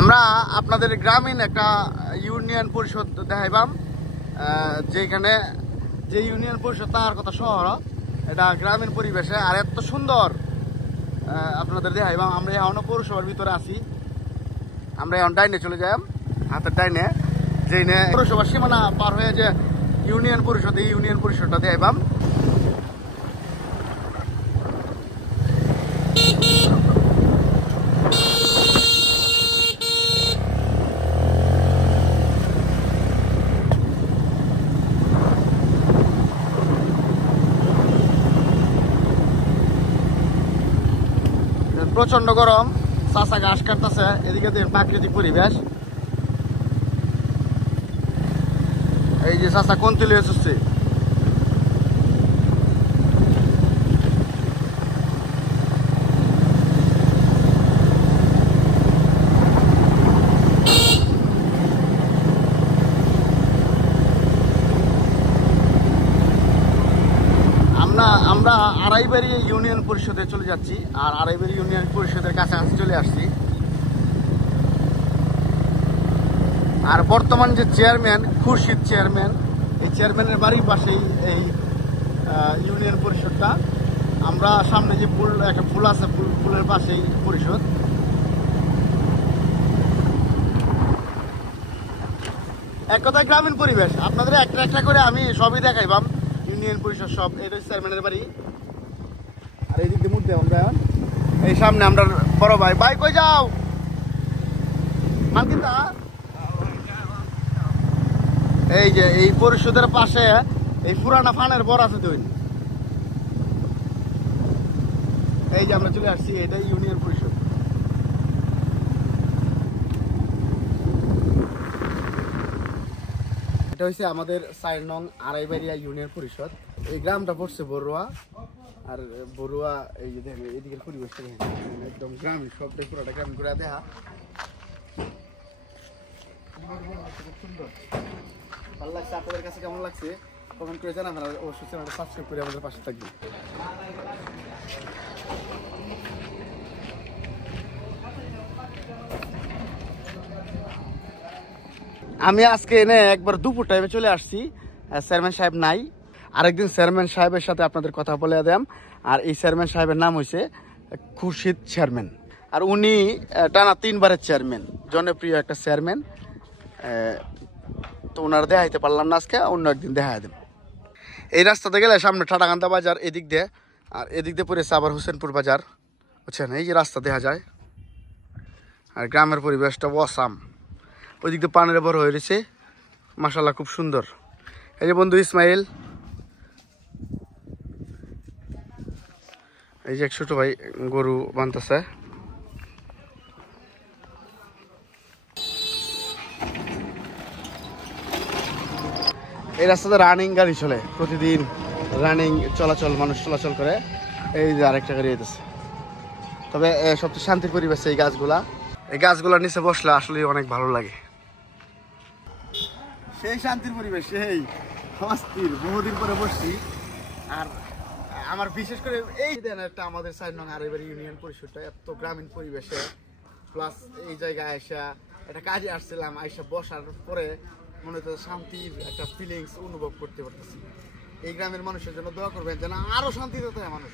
আমরা আপনাদের গ্রামীণ একটা ইউনিয়ন পরিষদ দেখাইবাম, যেখানে যে ইউনিয়ন পরিষদ তার কথা শহর, এটা গ্রামীণ পরিবেশে আর এত সুন্দর আপনাদের দেখাইবাম। আমরা এখন পৌরসভার ভিতরে আছি, আমরা এখন ডাইনে চলে যাই, হাতের ডাইনে যেইনে পৌরসভার সীমানা পার হয়ে যে ইউনিয়ন পরিষদ, এই ইউনিয়ন পরিষদটা দেখাইবাম। প্রচন্ড গরম, চাষা ঘাস কাটতেছে, এদিকে প্রাকৃতিক পরিবেশ। এই যে চাষা কোন তুলে এসেছে, আমরা আড়াইবাড়ি ইউনিয়ন পরিষদে চলে যাচ্ছি, আর আড়াইবাড়ি ইউনিয়ন পরিষদের কাছাকাছি চলে আসছি। আর বর্তমান যে চেয়ারম্যান, খুরশিদ চেয়ারম্যান, এই চেয়ারম্যানের বাড়ির পাশেই এই ইউনিয়ন পরিষদটা। আমরা সামনে যে একটা ফুল আছে, ফুলের পাশেই পরিষদ। এক কথায় গ্রামীণ পরিবেশ। আপনাদের একটা একটা করে আমি সবই দেখাইবাম, ইউনিয়ন পরিষদ সব। এটা চেয়ারম্যানের বাড়ি। আর এই দিক দিয়ে মুখ দেব, এই সামনে আমরা বড় ভাই। ভাই কই যাও? মালকিনদা। এই যে এই পরিষদের পাশে এই পুরানা ফানের বর আছে তুই। এই যে আমরা চলে আসছি, এটা ইউনিয়ন পরিষদ। এটা হচ্ছে আমাদের 4 নং আড়াইবাড়িয়া ইউনিয়ন পরিষদ। এই গ্রামটা পড়ছে বড়ুয়া। আর বড়ুয়া এই যে দেখেন এদিকের পরিবেশটা একদম গ্রামীণ, সবটাই পুরোটা গ্রামীণ করে দেখা। খুব সুন্দর, ভালো লাগছে। আপনাদের কাছে কেমন লাগছে কমেন্ট করে জানাবেন, আর অবশ্যই চ্যানেলটা সাবস্ক্রাইব করে আমাদের পাশে থাকবেন। আমি আজকে এনে একবার দুপুর টাইমে চলে আসছি, চেয়ারম্যান সাহেব নাই। আরেকদিন চেয়ারম্যান সাহেবের সাথে আপনাদের কথা বলে দেন। আর এই চেয়ারম্যান সাহেবের নাম হয়েছে খুরশিদ চেয়ারম্যান। আর উনি টানা 3 বারের চেয়ারম্যান, জনপ্রিয় একটা চেয়ারম্যান। তো ওনারা দেখাইতে পারলাম না আজকে, অন্য একদিন দেখা দেন। এই রাস্তাতে গেলে সামনে ঠাটাকান্দা বাজার এদিক দিয়ে, আর এদিক দিয়ে পড়েছে আবার হোসেনপুর বাজার, বুঝছেন। এই যে রাস্তা দেখা যায়। আর গ্রামের পরিবেশটা অসাম। ওই দিক দিয়ে পানের বড় হয়ে রয়েছে, মাশাআল্লাহ খুব সুন্দর। এই যে বন্ধু ইসমাইল, এই যে এক ছোট ভাই গরু বানতেছে। এই রাস্তাতে রানিং গাড়ি চলে, প্রতিদিন রানিং চলাচল, মানুষ চলাচল করে। এই যে আরেকটা গাড়ি যেতেছে। তবে সবচেয়ে শান্তির পরিবেশ এই গাছগুলা। এই গাছগুলোর নিচে বসলে আসলে অনেক ভালো লাগে। সেই শান্তির পরিবেশ, সেই অস্থির। বহুদিন পরে বসছি। আর আমার বিশেষ করে এই দেন একটা আমাদের 4 নং আড়াইবাড়ি ইউনিয়ন পরিষদটা এত গ্রামীণ পরিবেশে, প্লাস এই জায়গায় আইসা একটা কাজে আসছিলাম, আইসা বসার পরে মনে হচ্ছে শান্তির একটা ফিলিংস অনুভব করতে পারতেছি। এই গ্রামের মানুষের জন্য দোয়া করবেন যেন আরো শান্তিতে থাকে মানুষ।